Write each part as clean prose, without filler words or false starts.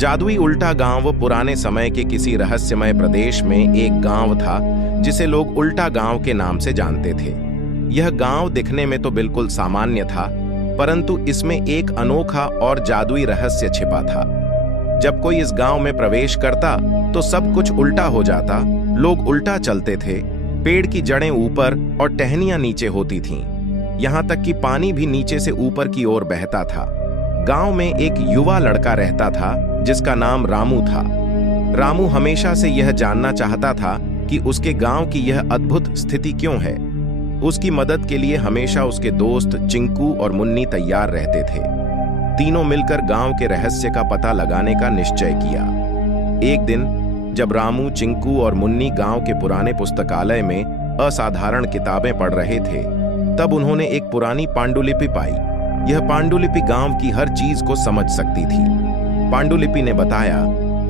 जादुई उल्टा गांव पुराने समय के किसी रहस्यमय प्रदेश में एक गांव था जिसे लोग उल्टा गांव के नाम से जानते थे। यह गांव दिखने में तो बिल्कुल सामान्य था, परंतु इसमें एक अनोखा और जादुई रहस्य छिपा था। जब कोई इस गांव में प्रवेश करता तो सब कुछ उल्टा हो जाता। लोग उल्टा चलते थे, पेड़ की जड़ें ऊपर और टहनियां नीचे होती थीं। यहां तक कि पानी भी नीचे से ऊपर की ओर बहता था। गांव में एक युवा लड़का रहता था जिसका नाम रामू था। रामू हमेशा से यह जानना चाहता था कि उसके गांव की यह अद्भुत स्थिति क्यों है। उसकी मदद के लिए हमेशा उसके दोस्त चिंकू और मुन्नी तैयार रहते थे। तीनों मिलकर गांव के रहस्य का पता लगाने का निश्चय किया। एक दिन जब रामू, चिंकू और मुन्नी गांव के पुराने पुस्तकालय में असाधारण किताबें पढ़ रहे थे, तब उन्होंने एक पुरानी पांडुलिपि पाई। यह पांडुलिपि गांव की हर चीज को समझ सकती थी। पांडुलिपि ने बताया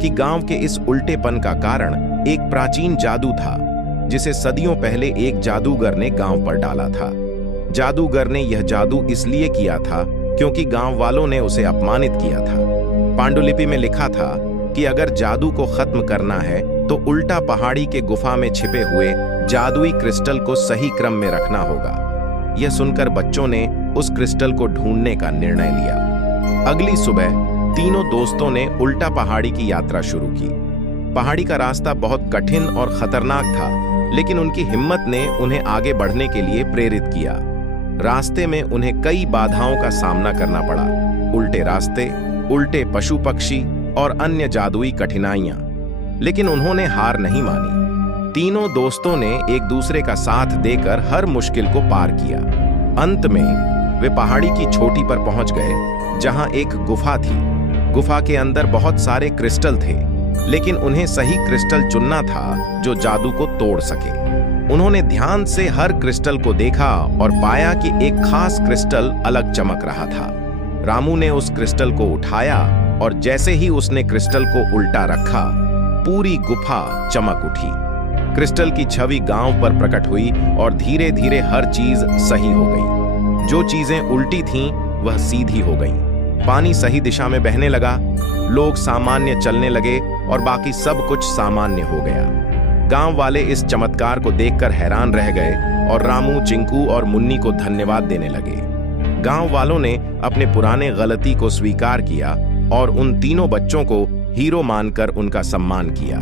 कि गांव के इस उल्टेपन का कारण एक प्राचीन जादू था जिसे सदियों पहले एक जादूगर ने गांव पर डाला था। जादूगर ने यह जादू इसलिए किया था क्योंकि गांव वालों ने उसे अपमानित किया था। पांडुलिपि में लिखा था कि अगर जादू को खत्म करना है तो उल्टा पहाड़ी के गुफा में छिपे हुए जादुई क्रिस्टल को सही क्रम में रखना होगा। यह सुनकर बच्चों ने उस क्रिस्टल को ढूंढने का निर्णय लिया। अगली सुबह तीनों दोस्तों ने उल्टा पहाड़ी की यात्रा शुरू की। पहाड़ी का रास्ता बहुत कठिन और खतरनाक था, लेकिन उनकी हिम्मत ने उन्हें आगे बढ़ने के लिए प्रेरित किया। रास्ते में उन्हें कई बाधाओं का सामना करना पड़ा। उल्टे रास्ते, उल्टे पशु पक्षी और अन्य जादुई कठिनाइयां, लेकिन उन्होंने हार नहीं मानी। तीनों दोस्तों ने एक दूसरे का साथ देकर हर मुश्किल को पार किया। अंत में वे पहाड़ी की चोटी पर पहुंच गए जहां एक गुफा थी। गुफा के अंदर बहुत सारे क्रिस्टल थे, लेकिन उन्हें सही क्रिस्टल चुनना था जो जादू को तोड़ सके। उन्होंने ध्यान से हर क्रिस्टल को देखा और पाया कि एक खास क्रिस्टल अलग चमक रहा था। रामू ने उस क्रिस्टल को उठाया और जैसे ही उसने क्रिस्टल को उल्टा रखा, पूरी गुफा चमक उठी। क्रिस्टल की छवि गांव पर प्रकट हुई और धीरे धीरे हर चीज सही हो गई। जो चीजें उल्टी थीं, वह सीधी हो गईं। पानी सही दिशा में बहने लगा, लोग सामान्य चलने लगे और बाकी सब कुछ सामान्य हो गया। गांव वाले इस चमत्कार को देखकर हैरान रह गए और रामू, चिंकू और मुन्नी को धन्यवाद देने लगे। गांव वालों ने अपने पुराने गलती को स्वीकार किया और उन तीनों बच्चों को हीरो मानकर उनका सम्मान किया।